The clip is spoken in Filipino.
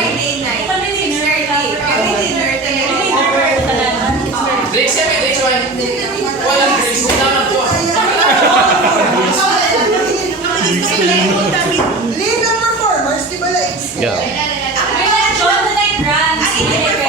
Friday night, 6:30. Kami dinner talaga. Grade 7, grade 1. Walang grades. Kailangan po. Lead the performers, di ba like? Yeah. Ang night run.